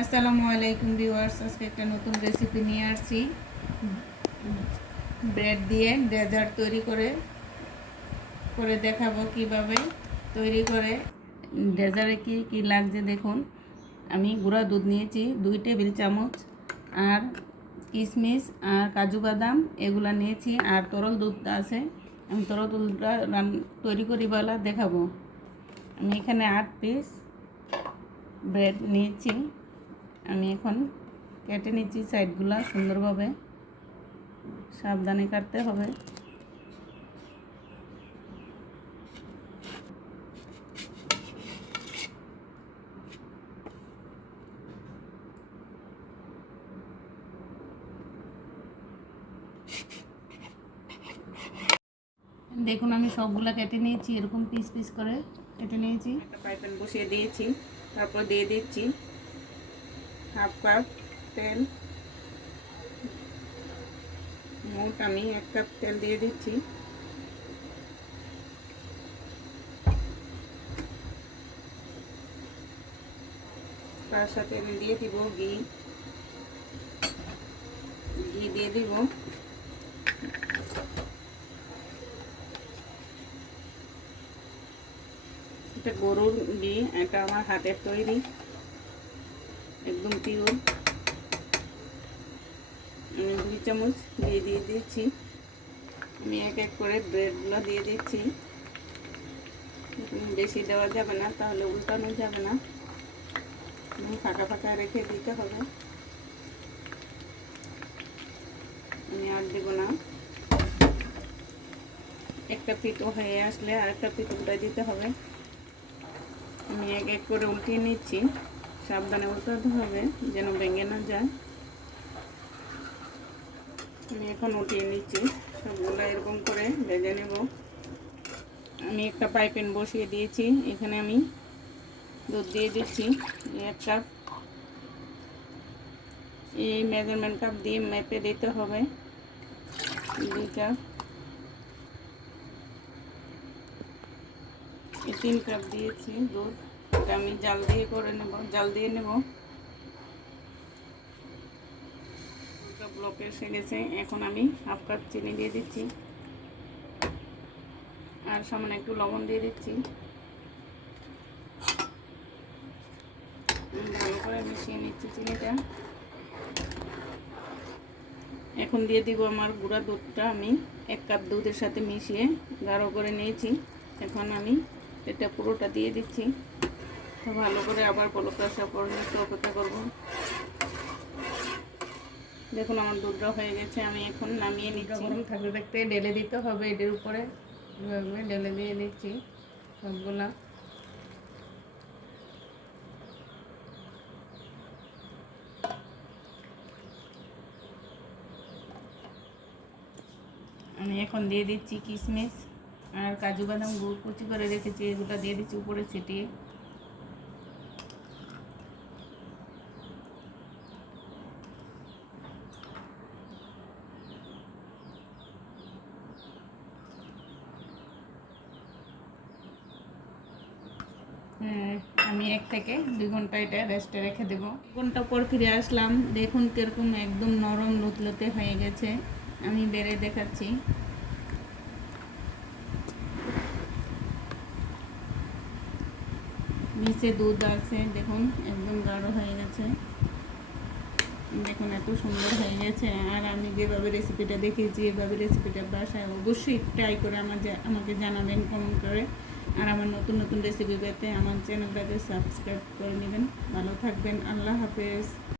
আসসালামু আলাইকুম ভিউয়ার্স, আজকে একটা নতুন রেসিপি নিয়ে আসছি। ব্রেড দিয়ে ডেজার্ট তৈরি করে করে দেখাবো কিভাবে তৈরি করে। ডেজার্টে কি কি লাগছে দেখুন। আমি গুঁড়া দুধ নিয়েছি 2 টেবিল চামচ, আর কিশমিশ আর কাজু বাদাম এগুলা নিয়েছি, আর তরল দুধটা আছে। আমি তরল দুধটা তৈরি করি বলা দেখাবো। আমি এখানে 8 পিস ব্রেড নিয়েছি। আমি এখন কেটে নিচ্ছি সাইডগুলো সুন্দরভাবে, সাবধানে কাটতে হবে। দেখুন আমি সবগুলা কেটে নিয়েছি, এরকম পিস পিস করে কেটে নিয়েছি। একটা ফ্রাই প্যান বসিয়ে দিয়েছি, তারপর দিয়ে দিচ্ছি হাফ কাপ তেল। মোট আমি 1 কাপ তেল দিয়ে দিচ্ছি। তার সাথে আমি দিয়ে দিব ঘি দিয়ে দিব। এটা গরুর ঘি, এটা আমার হাতের তৈরি, একদম পিওর। আমি 2 চামচ দিয়ে দিচ্ছি। আমি এক এক করে ব্রেডগুলো দিয়ে দিচ্ছি। বেশি দেওয়া যাবে না, তাহলে উল্টানো যাবে না, ফাঁকা ফাঁকা রেখে দিতে হবে। আমি আর দেব না। একটা পিঠ হয়ে আসলে আরেকটা পিঠ উল্টাই দিতে হবে। আমি এক এক করে উল্টিয়ে নিচ্ছি, সাবধানে উল্টাতে হবে যেন ভেঙে না যায়। আমি এখন উঠিয়ে নিচ্ছি, সবগুলো এরকম করে ভেজে নেব। আমি একটা ফ্রাই প্যান বসিয়ে দিয়েছি, এখানে আমি দুধ দিয়ে দিচ্ছি 1 কাপ। এই মেজারমেন্ট কাপ দিয়ে মেপে দিতে হবে 2 কাপ। 3 কাপ দিয়েছি দুধ। এটা আমি জাল দিয়ে নেব। ব্লক এসে গেছে। এখন আমি হাফ কাপ চিনি দিয়ে দিচ্ছি, আর সামান্য একটু লবণ দিয়ে দিচ্ছি। ভালো করে মিশিয়ে নিচ্ছি চিনিটা। এখন দিয়ে দিব আমার গুঁড়া দুধটা। আমি 1 কাপ দুধের সাথে মিশিয়ে গাঢ় করে নিয়েছি। এখন আমি এটা পুরোটা দিয়ে দিচ্ছি। ভালো করে আবার বলক আসা পর্যন্ত অপেক্ষা করব। দেখুন আমার দুধটা হয়ে গেছে, আমি এখন নামিয়ে নিচ্ছি। গরম থাকতে থাকতে ঢেলে দিতে হবে এটার উপরে, এভাবে ঢেলে দিয়ে দিচ্ছি সবগুলা। আমি এখন দিয়ে দিচ্ছি কিশমিশ আর কাজু বাদাম কুচি করে রেখেছি, এগুলো দিয়ে দিচ্ছি উপরে ছিটিয়ে। আমি 1 থেকে 2 ঘন্টা এটা রেস্টে রেখে দেবো। 1 ঘন্টা পর ফিরে আসলাম। দেখুন কিরকম একদম নরম লুতলুতে হয়ে গেছে। আমি বেড়ে দেখাচ্ছি। নিচে দুধ আছে, দেখুন একদম গাঢ় হয়ে গেছে। দেখুন এত সুন্দর হয়ে গেছে। আর আমি যেভাবে রেসিপিটা দেখিয়েছি এভাবে রেসিপিটা বাসায় অবশ্যই ট্রাই করে আমাকে জানাবেন কমেন্ট করে। আর আমার নতুন নতুন রেসিপি পেতে আমার চ্যানেলটাকে সাবস্ক্রাইব করে নেবেন। ভালো থাকবেন। আল্লাহ হাফেজ।